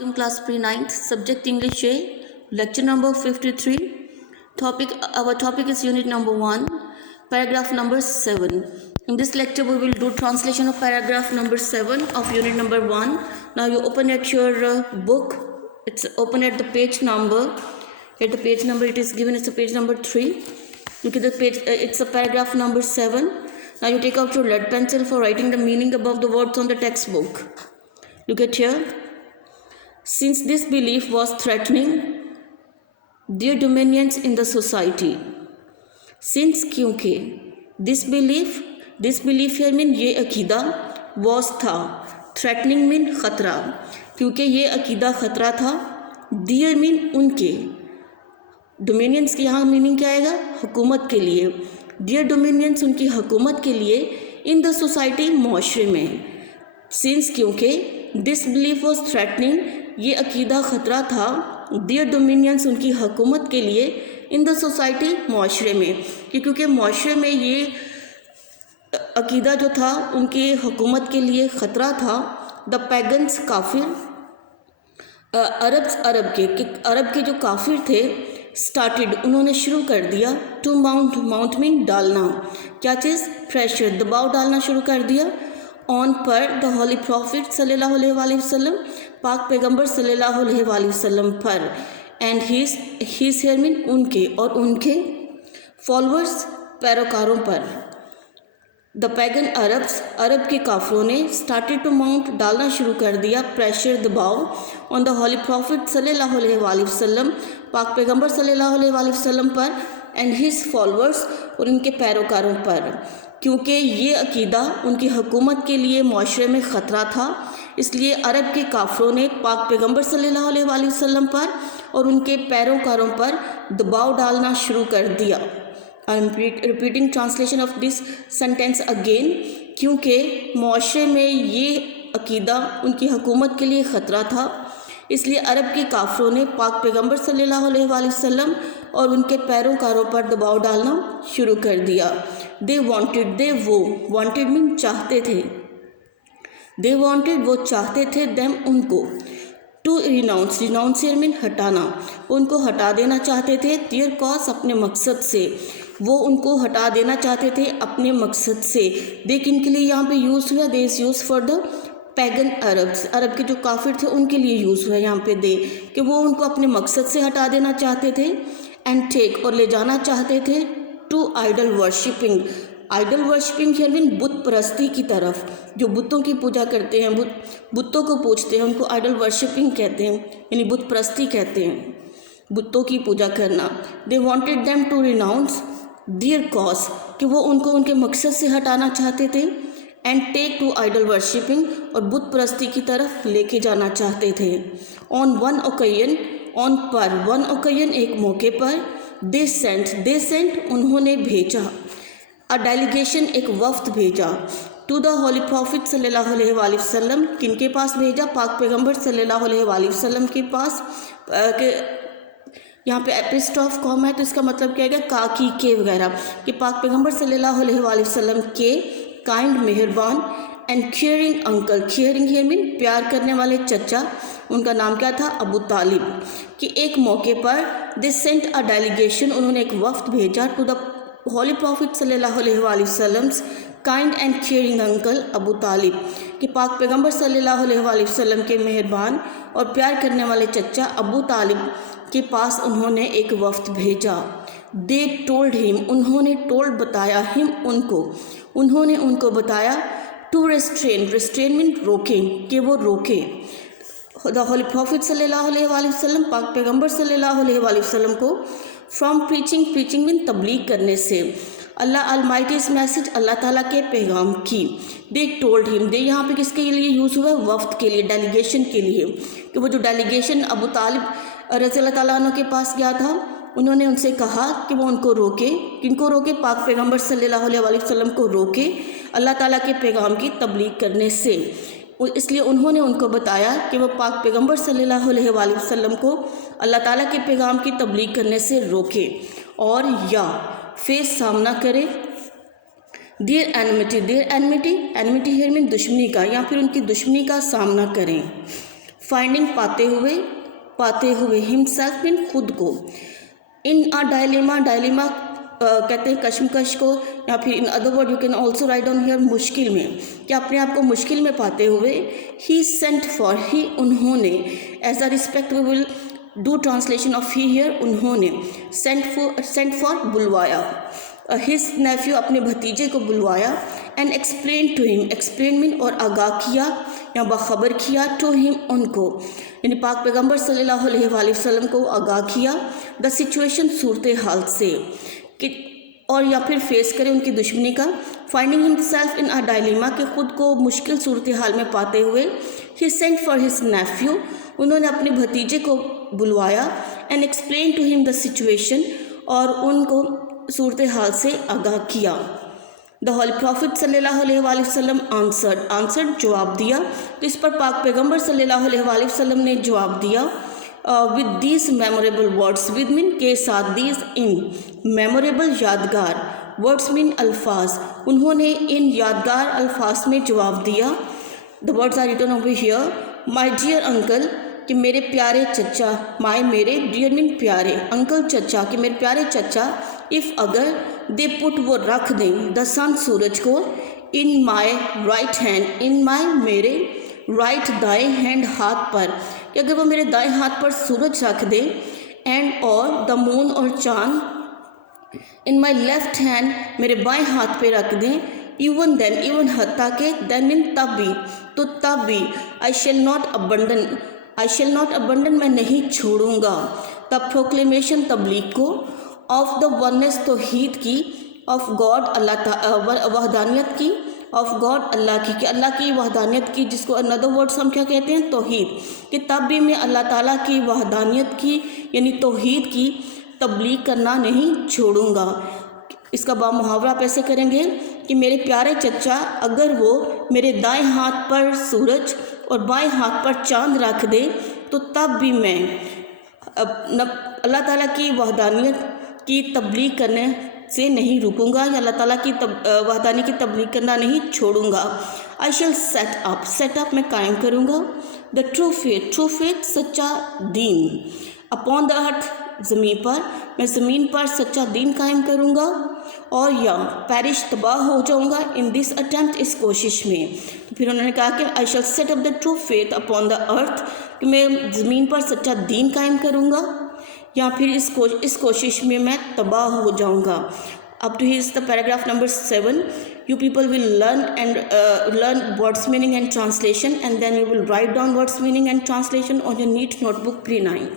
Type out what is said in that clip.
In class pre-9th, subject English A, lecture number 53. Our topic is unit number 1, paragraph number 7. In this lecture, we will do translation of paragraph number 7 of unit number 1. Now you open at your book. It's open at the page number. At the page number, it is given as a page number 3. Look at the page. It's a paragraph number 7. Now you take out your lead pencil for writing the meaning above the words on the textbook. Look at here. Since this belief was threatening their dominions in the society. Since क्योंकि this belief here mean ये अकीदा was था, threatening mean खतरा, क्योंकि ये अकीदा खतरा था, their mean उनके, dominions के यहाँ मीनिंग क्या आएगा, हुकूमत के लिए, their dominions उनकी हुकूमत के लिए in the society मुआशरे में. Since क्योंकि this belief was threatening ये अकीदा ख़तरा था देयर डोमिनियंस उनकी हुकूमत के लिए इन द सोसाइटी मुआशरे में, क्योंकि मुआशरे में ये अकीदा जो था उनकी हुकूमत के लिए ख़तरा था. द पैगन्स काफिर अरब के जो काफिर थे स्टार्टेड उन्होंने शुरू कर दिया टू माउंट मीन डालना, क्या चीज़, प्रेशर, दबाव डालना शुरू कर दिया ऑन पर द होली प्रॉफिट सल्लल्लाहु अलैहि वसल्लम, पाक पैगंबर सल्लल्लाहु अलैहि वसल्लम पर, एंड हीज हेयर मीन उनके और उनके फॉलोअर्स पैरोकारों पर. द पैगन अरब के काफिरों ने स्टार्टेड टू माउंट डालना शुरू कर दिया प्रेशर, दबाव ऑन द होली प्रॉफिट सल्लल्लाहु अलैहि वसल्लम, पाक पैगंबर सल्लल्लाहु अलैहि वसल्लम पर, एंड हीज फॉलोअर्स और उनके पैरोकारों पर, क्योंकि ये अकीदा उनकी हुकूमत के लिए मुआशरे में ख़तरा था. इसलिए अरब के काफिरों ने पाक पैगंबर सल्लल्लाहु अलैहि वसल्लम पर और उनके पैरोकारों पर दबाव डालना शुरू कर दिया. I am repeating translation of this sentence again. क्योंकि मुआशरे में ये अकीदा उनकी हुकूमत के लिए ख़तरा था, इसलिए अरब के काफिरों ने पाक पैगंबर सल्लल्लाहु अलैहि वसल्लम और उनके पैरोकारों पर दबाव डालना शुरू कर दिया. दे वांटेड मीन चाहते थे, दे वांटेड वो चाहते थे, देम उनको, टू रिनाउंस हियर मीन हटाना, उनको हटा देना चाहते थे, देयर कॉज अपने मकसद से, वो उनको हटा देना चाहते थे अपने मकसद से. दे किन के लिए यहाँ पे यूज़ हुआ, they is use for the pagan Arab के जो काफिर थे उनके लिए यूज़ हुआ यहाँ पे दे, कि वो उनको अपने मकसद से हटा देना चाहते थे. एंड टेक और ले जाना चाहते थे to idol worshipping here mean बुत परस्ती की तरफ, जो बुतों की पूजा करते हैं, बुतों को पूजते हैं, उनको आइडल वर्शिपिंग कहते हैं, यानी बुत परस्ती कहते हैं, बुतों की पूजा करना. They wanted them to renounce their cause, कि वो उनको उनके मकसद से हटाना चाहते थे. And take to idol worshipping और बुत परस्ती की तरफ लेके जाना चाहते थे. ऑन वन ओकेजन एक मौके पर, दे सेंट उन्होंने भेजा, अ डेलीगेशन एक वफ्द भेजा, टू द होली प्रॉफिट सल्लल्लाहु अलैहि वसल्लम, किनके पास भेजा, पाक पैगंबर सल्लल्लाहु अलैहि वसल्लम के पास. यहाँ पे एपिस्ट्रॉफ कॉम है तो इसका मतलब क्या है, काकी के वगैरह, कि पाक पैगंबर सल्लल्लाहु अलैहि वसल्लम के काइंड मेहरबान and caring uncle, caring here mean प्यार करने वाले चचा, उनका नाम क्या था, अबू तालिब, कि एक मौके पर दे सेंट अ डेलीगेशन उन्होंने एक वफ्द भेजा टू द होली प्रॉफिट सल्लल्लाहु अलैहि वसल्लम kind and caring uncle Abu Talib, कि पाक पैगंबर सल्लल्लाहु अलैहि वसल्लम के मेहरबान और प्यार करने वाले चचा अबू तालिब के पास उन्होंने एक वफ्द भेजा. दे टोल्ड हिम उन्होंने टोल्ड बताया, हिम उन्होंने उनको बताया, टू रेस्ट्रेन मीन रोके, कि वो रोके. द होली प्रॉफिट सल्लल्लाहु अलैहि वसल्लम पाक पैगंबर सल्लल्लाहु अलैहि वसल्लम को फ्रॉम प्रीचिंग मीन तबलीग करने से, अल्लाह अलमाइटीज़ मैसेज अल्लाह ताला के पैगाम की. दे टोल्ड हिम, दे यहाँ पे किसके लिए यूज़ हुआ, वफ्द के लिए, डेलीगेशन के लिए, कि वो जो डेलीगेशन अबू तालिब रज़ी अल्लाह ताला अन्हु के पास गया था, उन्होंने उनसे कहा कि वो उनको रोके, किनको रोके, पाक पैगंबर सल्लल्लाहु अलैहि वसल्लम को रोके अल्लाह ताला के पैगाम की तबलीग करने से. इसलिए उन्होंने उनको बताया कि वो पाक पैगंबर सल्लल्लाहु अलैहि वसल्लम को अल्लाह ताला के पैगाम की तबलीग करने से रोके और या फेस सामना करे देयर एनमिटी हियर मीन दुश्मनी का, या फिर उनकी दुश्मनी का सामना करें. फाइंडिंग पाते हुए हिमसेल्फ मीन खुद को, इन अ डायलेमा कहते हैं कश्मकश को, या फिर in other word you can also write down here मुश्किल में, कि अपने आप को मुश्किल में पाते हुए, ही सेंट फॉर, ही उन्होंने, as a respect we will do translation of he here, उन्होंने, सेंट फॉर बुलवाया, हिज नेफ्यू अपने भतीजे को बुलवाया, and explain to him, explain mean और आगाह किया या बाखबर किया, टू हिम उनको, यानी पाक पैगम्बर सल्लल्लाहु अलैहि वसल्लम को आगाह किया, द सिचुएशन सूरत हाल से, कि और या फिर फेस करें उनकी दुश्मनी का, finding himself in a dilemma, कि खुद को मुश्किल सूरत हाल में पाते हुए, he sent for his nephew, उन्होंने अपने भतीजे को बुलवाया, and explain to him the situation, और उनको सूरत हाल से आगाह किया। द होली प्रॉफिट सल्लल्लाहु अलैहि वसल्लम आंसर्ड जवाब दिया, तो इस पर पाक पैगम्बर सल्लल्लाहु अलैहि वसल्लम ने जवाब दिया, with these memorable words, with mean के साथ, दीज इन, मेमोरेबल यादगार, वर्ड्स मीन अल्फाज, उन्होंने इन यादगार अल्फाज में जवाब दिया। The words are written over here, my dear uncle, कि मेरे प्यारे चचा, माई मेरे, डियर मीन प्यारे, अंकल चचा, कि मेरे प्यारे चचा, इफ़ अगर, दे पुट वो रख दें, द सन सूरज को, इन माई राइट हैंड, इन माई मेरे, राइट दाएं हैंड हाथ पर, कि अगर वो मेरे दाएं हाथ पर सूरज रख दें, एंड और द मून और चांद, इन माई लेफ्ट हैंड मेरे बाएं हाथ पे रख दें, इवन देन, इवन हत्ता के, देन मीन तब भी, तो तब भी, आई शेल नॉट अबंडन मैं नहीं छोड़ूंगा, तब प्रोक्लेमेशन तबलीग को, ऑफ द वननेस तौहीद की, ऑफ गॉड अल्लाह वहदानियत की, ऑफ गॉड अल्लाह की, कि अल्लाह की वहदानियत की, जिसको अनदर वर्ड्स हम क्या कहते हैं, तौहीद, कि तब भी मैं अल्लाह ताला की वहदानियत की यानी तौहीद की तबलीग करना नहीं छोड़ूंगा। इसका बा मुहावरा आप ऐसे करेंगे कि मेरे प्यारे चचा, अगर वो मेरे दाएं हाथ पर सूरज और बाएं हाथ पर चांद रख दे, तो तब भी मैं अल्लाह ताला की वहदानियत की तबलीग करने से नहीं रुकूंगा, या अल्लाह ताला की वहदानी की तबलीग करना नहीं छोड़ूंगा। आई शेल सेट अप मैं कायम करूँगा, द ट्रू फेथ सच्चा दीन, अपॉन द अर्थ ज़मीन पर, मैं ज़मीन पर सच्चा दीन कायम करूँगा, और या पैरिश तबाह हो जाऊँगा, इन दिस अटेम्प्ट, इस कोशिश में। तो फिर उन्होंने कहा कि I shall set up the true faith upon the earth, कि मैं ज़मीन पर सच्चा दीन कायम करूँगा, या फिर इस कोशिश में मैं तबाह हो जाऊँगा। Up to his the paragraph number 7, you people will learn words meaning and translation, and then you will write down words meaning and translation on your neat notebook pre-9.